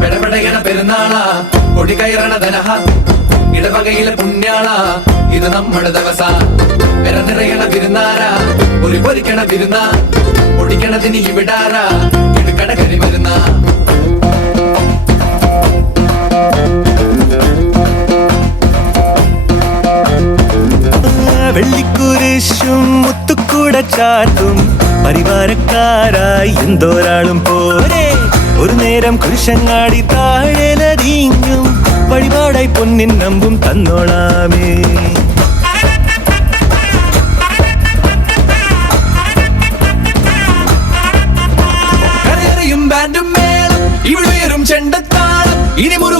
പെടപെടയണ പെരുന്നാളാ കൊടി കയറണ ധനഹ ഇടവകയിലെ പുണ്യാളാ ഇത് നമ്മുടെ ദിവസ പെര നിറയണ വിരുന്നാരാ ഒരു പൊരിക്കണ വിരുന്ന പൊടിക്കണതിന് ഇവിടാരാ ഇടുക്കട കരി വരുന്ന വെള്ളിക്കുരിശും മുത്തുക്കൂട ചാർത്തും പരിവാരക്കാരായി എന്തോരാളും പോരെ ഒരു നേരം കുരിശങ്ങാടി താഴെലതിങ്ങും വഴിപാടായി പൊന്നിൻ നമ്പും തന്നോളാമേ കരയറിയും ബാൻഡും മേളം ഇവിടെ ഉയരും ചെണ്ടത്താളം ഇനി മുറു